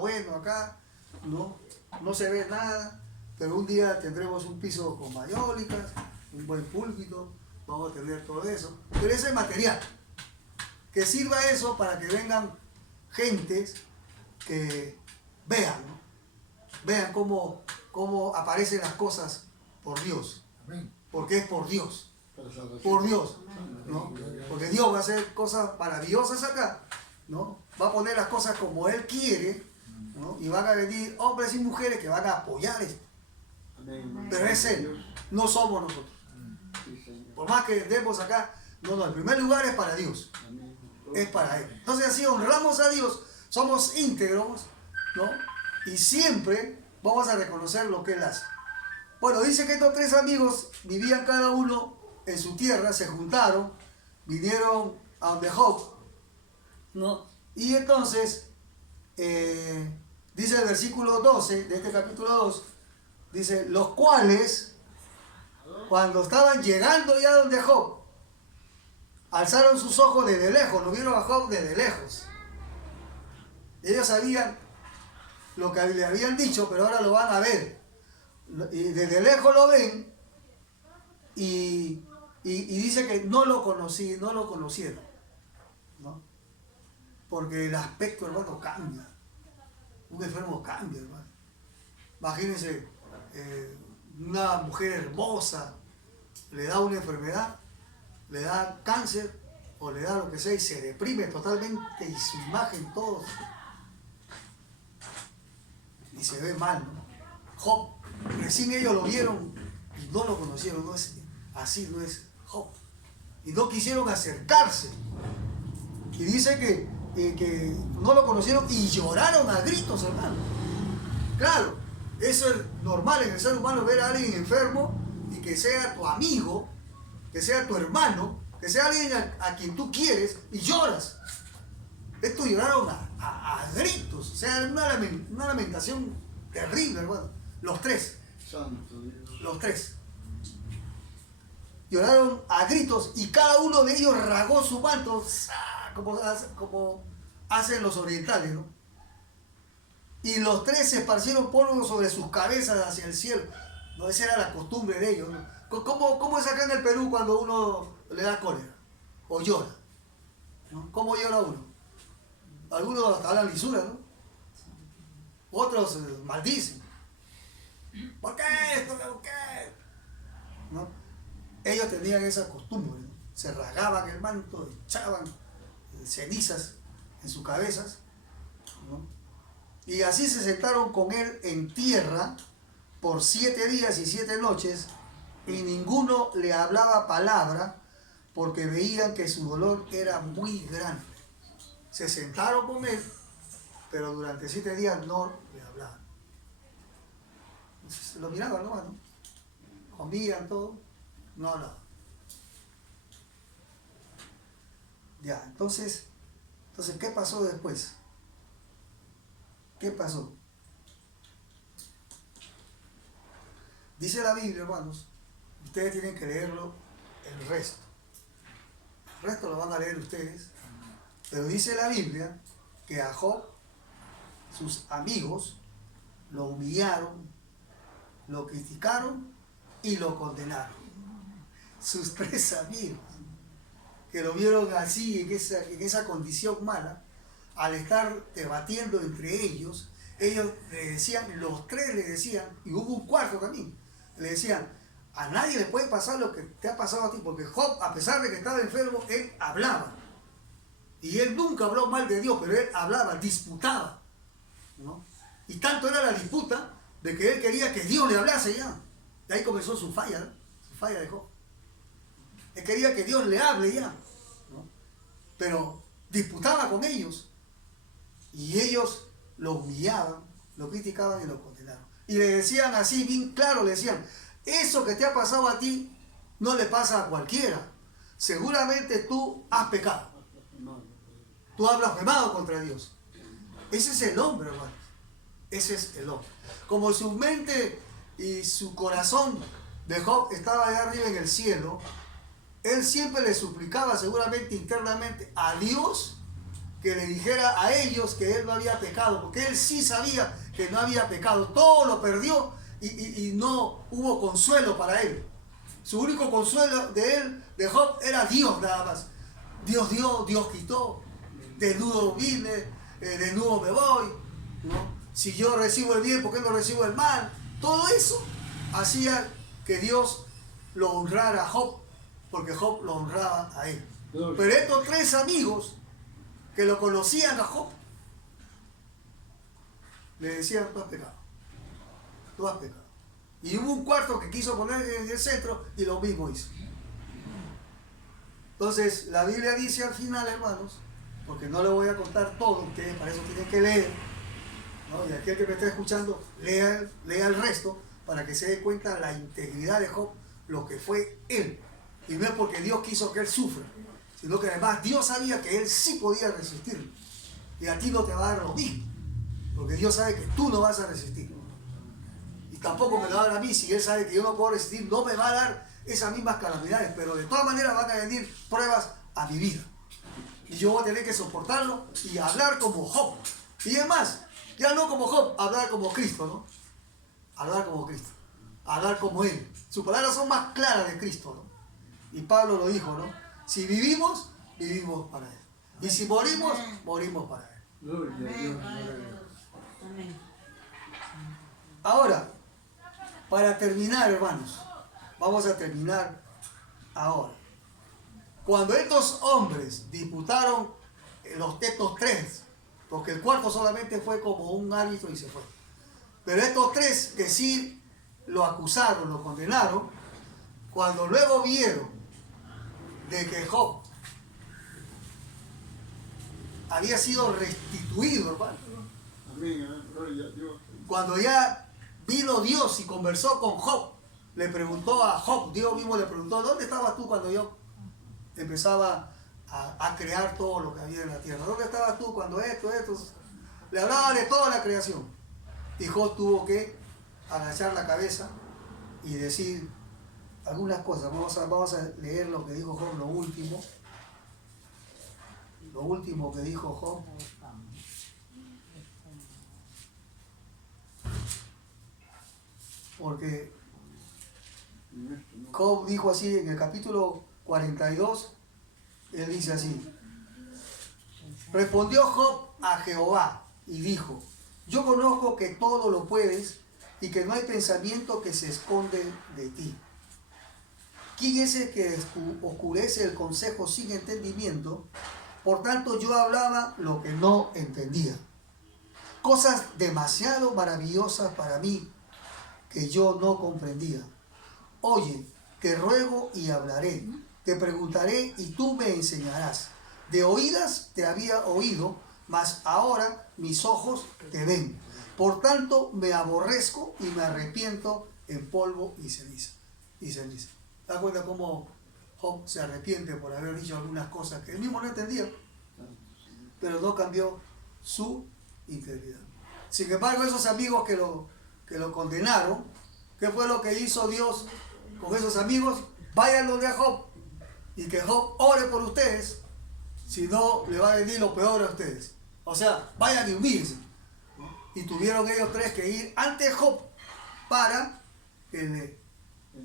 bueno acá, no se ve nada, pero un día tendremos un piso con mayólicas, un buen púlpito, vamos a tener todo eso. Pero ese es material. Que sirva eso para que vengan gentes que vean, ¿no? Vean cómo aparecen las cosas por Dios. Porque es por Dios. Por Dios, ¿no? Porque Dios va a hacer cosas maravillosas acá, ¿no? Va a poner las cosas como Él quiere, ¿no? Y van a venir hombres y mujeres que van a apoyar esto. Pero es Él, no somos nosotros. Por más que demos acá, no, en primer lugar es para Dios. Es para Él. Entonces así honramos a Dios, somos íntegros, ¿no? Y siempre vamos a reconocer lo que Él hace. Bueno, dice que estos 3 amigos vivían cada uno en su tierra, se juntaron, vinieron a donde Job, ¿no? Y entonces, dice el versículo 12 de este capítulo 2, dice, los cuales, cuando estaban llegando ya donde Job, alzaron sus ojos desde lejos, lo vieron a Job desde lejos. Ellos sabían lo que le habían dicho, pero ahora lo van a ver. Y desde lejos lo ven y dice que no lo conocieron, ¿no? Porque el aspecto, hermano, cambia. Un enfermo cambia, hermano. Imagínense, una mujer hermosa le da una enfermedad, le da cáncer o le da lo que sea y se deprime totalmente y su imagen todo y se ve mal, ¿no? Job, recién ellos lo vieron y no lo conocieron, no es así, no es Job, y no quisieron acercarse y dice que no lo conocieron y lloraron a gritos, hermano. Claro, eso es normal en el ser humano, ver a alguien enfermo y que sea tu amigo, que sea tu hermano, que sea alguien a quien tú quieres y lloras. Estos lloraron a gritos, o sea, una lamentación terrible, hermano. Los 3. Santo Dios. Los 3. Lloraron a gritos y cada uno de ellos rasgó su manto, como hacen los orientales, ¿no? Y los 3 se esparcieron polvo sobre sus cabezas hacia el cielo. No, esa era la costumbre de ellos, ¿no? ¿Cómo es acá en el Perú cuando uno le da cólera o llora? ¿No? ¿Cómo llora uno? Algunos hasta hablan lisura, ¿no? Otros maldicen. ¿Por qué esto? ¿Por qué? ¿No? Ellos tenían esa costumbre, ¿no? Se rasgaban el manto, echaban cenizas en sus cabezas, ¿no? Y así se sentaron con él en tierra por 7 días y 7 noches, y ninguno le hablaba palabra, porque veían que su dolor era muy grande. Se sentaron con él, pero durante 7 días no le hablaban. Entonces, lo miraban nomás, ¿no? Comían todo, no hablaban. Ya, entonces, ¿qué pasó después? ¿Qué pasó? Dice la Biblia, hermanos, ustedes tienen que leerlo el resto. El resto lo van a leer ustedes. Pero dice la Biblia que a Job, sus amigos, lo humillaron, lo criticaron y lo condenaron. Sus 3 amigos, que lo vieron así, en esa condición mala, al estar debatiendo entre ellos le decían, los 3 le decían, y hubo un 4 también, le decían, a nadie le puede pasar lo que te ha pasado a ti, porque Job, a pesar de que estaba enfermo, él hablaba. Y él nunca habló mal de Dios, pero él hablaba, disputaba, ¿no? Y tanto era la disputa de que él quería que Dios le hablase ya. De ahí comenzó su falla, ¿no? Su falla de Job. Él quería que Dios le hable ya, ¿no? Pero disputaba con ellos. Y ellos lo humillaban, lo criticaban y lo condenaron. Y le decían así, bien claro, le decían, eso que te ha pasado a ti no le pasa a cualquiera. Seguramente tú has pecado. Tú has blasfemado contra Dios. Ese es el hombre, hermano. Ese es el hombre. Como su mente y su corazón de Job estaba allá arriba en el cielo, él siempre le suplicaba seguramente internamente a Dios que le dijera a ellos que él no había pecado, porque él sí sabía que no había pecado. Todo lo perdió y no hubo consuelo para él. Su único consuelo de él, de Job, era Dios nada más. Dios dio, Dios quitó. Desnudo vine, desnudo me voy, ¿no? Si yo recibo el bien, ¿por qué no recibo el mal? Todo eso hacía que Dios lo honrara a Job, porque Job lo honraba a él. Pero estos tres amigos que lo conocían a Job, le decían: tú has pecado, tú has pecado. Y hubo un cuarto que quiso poner en el centro y lo mismo hizo. Entonces la Biblia dice al final, hermanos, porque no le voy a contar todo, ustedes para eso tienen que leer, ¿no? Y aquel que me está escuchando, lea el resto para que se dé cuenta la integridad de Job, lo que fue él. Y no es porque Dios quiso que él sufra, sino que además Dios sabía que él sí podía resistir. Y a ti no te va a dar lo mismo, porque Dios sabe que tú no vas a resistir. Y tampoco me lo va a dar a mí, si él sabe que yo no puedo resistir, no me va a dar esas mismas calamidades, pero de todas maneras van a venir pruebas a mi vida. Y yo voy a tener que soportarlo y hablar como Job. Y es más, ya no como Job, hablar como Cristo, ¿no? Hablar como Cristo. Hablar como Él. Sus palabras son más claras de Cristo, ¿no? Y Pablo lo dijo, ¿no? Si vivimos, vivimos para Él. Y si morimos, morimos para Él. Gloria a Dios. Amén. Ahora, para terminar, hermanos, vamos a terminar ahora. Cuando estos hombres disputaron estos tres, porque el cuarto solamente fue como un árbitro y se fue, pero estos tres que sí lo acusaron, lo condenaron, cuando luego vieron de que Job había sido restituido, hermano, Amén. Gloria a Dios. cuando ya vino Dios y conversó con Job, le preguntó a Job, Dios mismo le preguntó: ¿dónde estabas tú cuando yo empezaba a crear todo lo que había en la tierra? ¿Dónde estabas tú cuando esto? Le hablaba de toda la creación. Y Job tuvo que agachar la cabeza y decir algunas cosas. Vamos a leer lo que dijo Job, lo último. Lo último que dijo Job. Porque Job dijo así en el capítulo 42, él dice así: respondió Job a Jehová y dijo: yo conozco que todo lo puedes y que no hay pensamiento que se esconde de ti. ¿Quién es el que oscurece el consejo sin entendimiento? Por tanto yo hablaba lo que no entendía. Cosas demasiado maravillosas para mí que yo no comprendía. Oye, te ruego y hablaré, te preguntaré y tú me enseñarás. De oídas te había oído, mas ahora mis ojos te ven. Por tanto me aborrezco y me arrepiento en polvo y ceniza. ¿Te das cuenta cómo Job se arrepiente por haber dicho algunas cosas que él mismo no entendía, pero no cambió su integridad? Sin embargo, esos amigos que lo condenaron, ¿qué fue lo que hizo Dios con esos amigos? Vayan donde a Job y que Job ore por ustedes, si no le va a venir lo peor a ustedes. O sea, vayan y humíllense. Y tuvieron ellos tres que ir ante Job para que le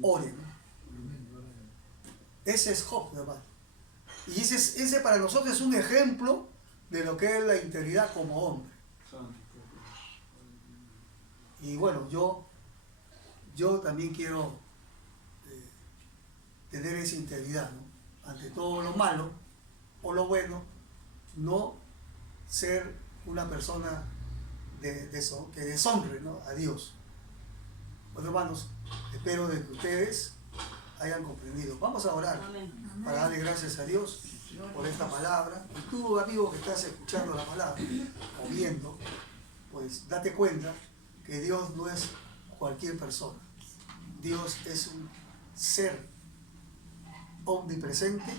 oren. Ese es Job, hermano. Y ese para nosotros es un ejemplo de lo que es la integridad como hombre. Y bueno, yo también quiero tener esa integridad, ¿no? Ante todo lo malo o lo bueno, no ser una persona que deshonre, ¿no?, a Dios. Bueno, hermanos, espero de que ustedes hayan comprendido. Vamos a orar para darle gracias a Dios por esta palabra. Y tú, amigo, que estás escuchando la palabra o viendo, pues date cuenta que Dios no es cualquier persona. Dios es un ser omnipresente,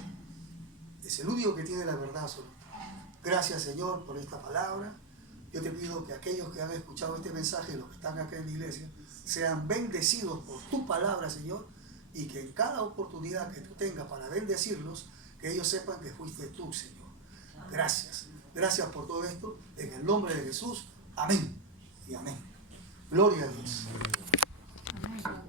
es el único que tiene la verdad absoluta. Gracias, Señor, por esta palabra. Yo te pido que aquellos que han escuchado este mensaje, los que están acá en la iglesia, sean bendecidos por tu palabra, Señor, y que en cada oportunidad que tú tengas para bendecirlos, que ellos sepan que fuiste tú, Señor. Gracias. Gracias por todo esto. En el nombre de Jesús. Amén y amén. Gloria a Dios. Amén.